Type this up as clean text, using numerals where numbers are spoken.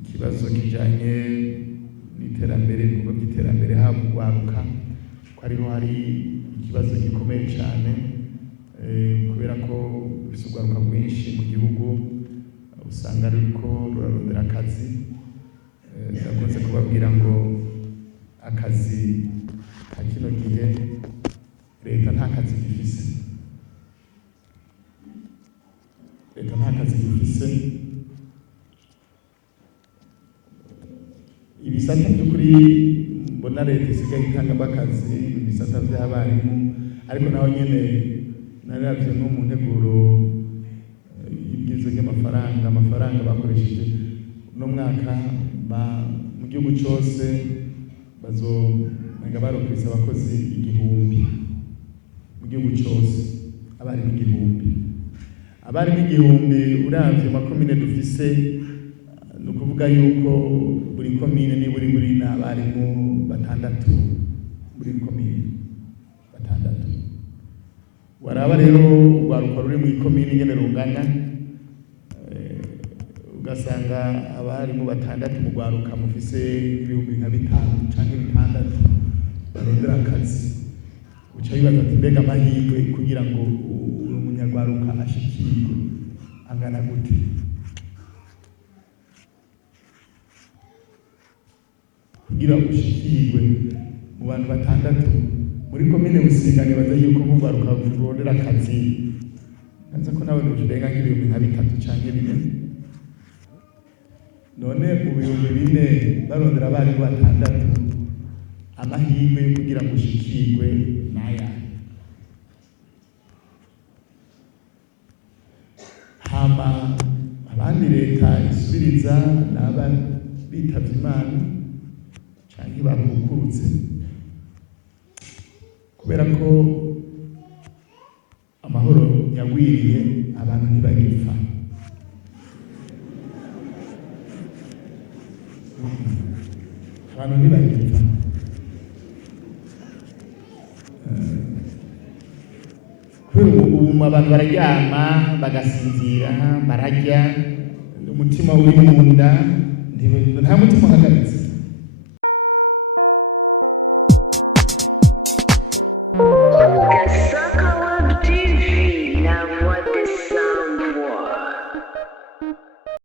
ikibazo kijanye n'iterambere, ibikorwa by'iterambere haba mu rwaruka ko ariho hari ikibazo gikomeye cyane kubera ko ufise urwaruka rwinshi mu gihugu usanga ruriko rurarondera akazi. Ndakunze kubabwira ngo akazi ka kino gihe leta nta kazi gifise, leta nta kazi gifise. Ibisata by'ukuri mbona leta isigaye itangamo akazi, ibisata by'abarimu, ariko naho nyene naravye no mu nteguro y'ibwirizwa ry'amafaranga, amafaranga bakoresheje uno mwaka mu gihugu cyose bazomenga barokeza abakozi 1000 mu gihugu cyose, abarimu 1000, abarimu 1000 uravye makomine dufise ni ukuvuga yuko buri komine ni buri n'abarimu 6, buri komine 6. Waraba rero urwaruka ruri mu ikomine ingene rungana, ugasanga abarimu 6 mu rwaruka mufise ibihumbi nka 5 canke 6 barondera akazi. Uca bibaza ati mbega amahirwe kugira ngo uyu munyarwaruka ashikirwe angana gute? Kugira ushikirwe mu bantu 6 muri komine Busigane baza yuko mubaruka kurondera akazi, kanza ko nawe nurenga nk'ibihumbi nka 3 canke 4. None mu bihumbi 4 barondera abari 6, amahirwe yo kugira ngo ushikirwe naya. Hama abandi leta isubiriza n'aba bitavye Imana canke bakukurutse kubera ko amahoro yagwiriye, abantu ntibagipfa. Abantu ntibagipfa. Kubera ubu abantu bararyama bagasinzira, bararya, umutima uri mu nda, nta mutima uhagaritse.